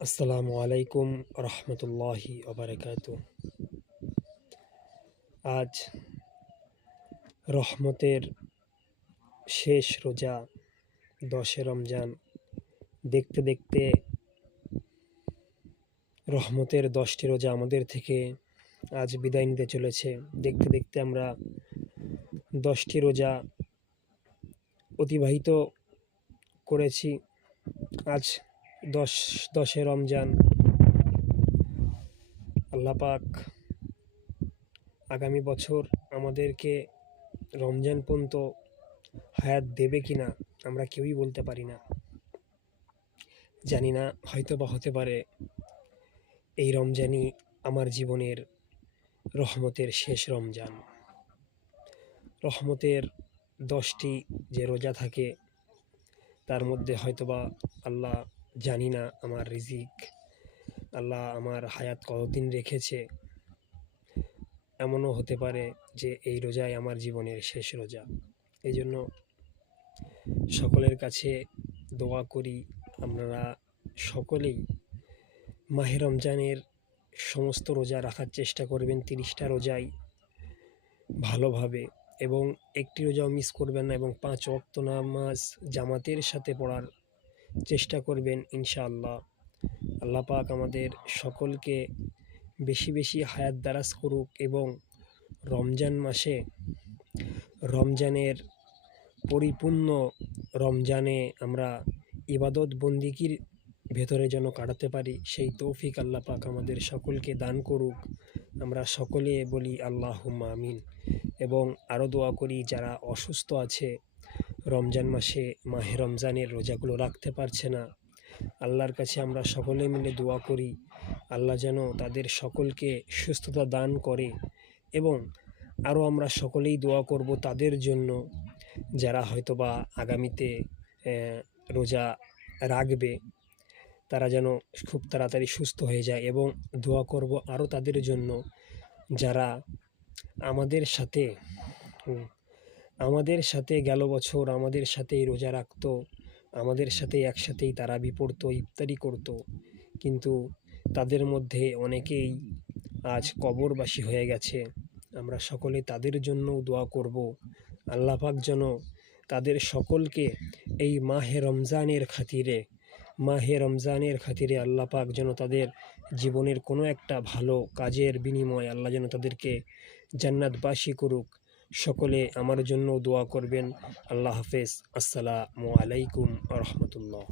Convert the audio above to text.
আসসালামু আলাইকুম রহমতুল্লাহি ওবারাকাতু। আজ রহমতের শেষ রোজা 10 রমজান। দেখতে দেখতে রহমতের 10টি রোজা আমাদের থেকে আজ বিদায় নিতে চলেছে। দেখতে দেখতে আমরা 10টি রোজা অতিবাহিত করেছি। আজ 10 রমজান। আল্লাহ পাক আগামী বছর আমাদেরকে রমজান পর্যন্ত হায়াত দেবে কিনা আমরা কেউই বলতে পারি না, জানি না। হয়তো বা হতে পারে এই রমজানই আমার জীবনের রহমতের শেষ রমজান। রহমতের 10টি যে রোজা থাকে তার মধ্যে হয়তোবা আল্লাহ, জানি না আমার রিজিক, আল্লাহ আমার হায়াত কতদিন রেখেছে। এমনও হতে পারে যে এই রোজাই আমার জীবনের শেষ রোজা। এই জন্য সকলের কাছে দোয়া করি, আপনারা সকলেই মাহে রমজানের সমস্ত রোজা রাখার চেষ্টা করবেন। 30টা রোজাই ভালোভাবে, এবং একটি রোজাও মিস করবেন না, এবং 5 ওয়াক্ত নামাজ জামাতের সাথে পড়ার চেষ্টা করবেন ইনশাআল্লাহ। আল্লাহ পাক আমাদের সকলকে বেশি বেশি হায়াত দারাজ করুক, এবং রমজান মাসে রমজানের পরিপূর্ণ রমজানে আমরা ইবাদত বন্দিগির ভেতরে যেন কাটাতে পারি, সেই তৌফিক আল্লাহ পাক আমাদের সকলকে দান করুক। আমরা সকলে বলি আল্লাহুম্মা আমিন। এবং আরও দোয়া করি যারা অসুস্থ আছে, রমজান মাসে মাহে রমজানের রোজাগুলো রাখতে পারছে না, আল্লাহর কাছে আমরা সকলে মিলে দোয়া করি আল্লাহ যেন তাদের সকলকে সুস্থতা দান করে। এবং আরও আমরা সকলেই দোয়া করব তাদের জন্য যারা হয়তোবা আগামীতে রোজা রাখবে, তারা যেন খুব তাড়াতাড়ি সুস্থ হয়ে যায়। এবং দোয়া করব আরও তাদের জন্য যারা আমাদের সাথে গেল বছর আমাদের সাথেই রোজা রাখতো, আমাদের সাথে একসাথেই তারাবি পড়তো, ইফতারি করতো, কিন্তু তাদের মধ্যে অনেকেই আজ কবরবাসী হয়ে গেছে। আমরা সকলে তাদের জন্যও দোয়া করব আল্লাহ পাক যেন তাদের সকলকে এই মাহে রমজানের খাতিরে আল্লাহ পাক যেন তাদের জীবনের কোনো একটা ভালো কাজের বিনিময় আল্লাহ যেন তাদেরকে জান্নাতবাসী করুক। সকলে আমার জন্য দোয়া করবেন। আল্লাহ হাফেজ। আসসালামু আলাইকুম রহমতুল্লাহ।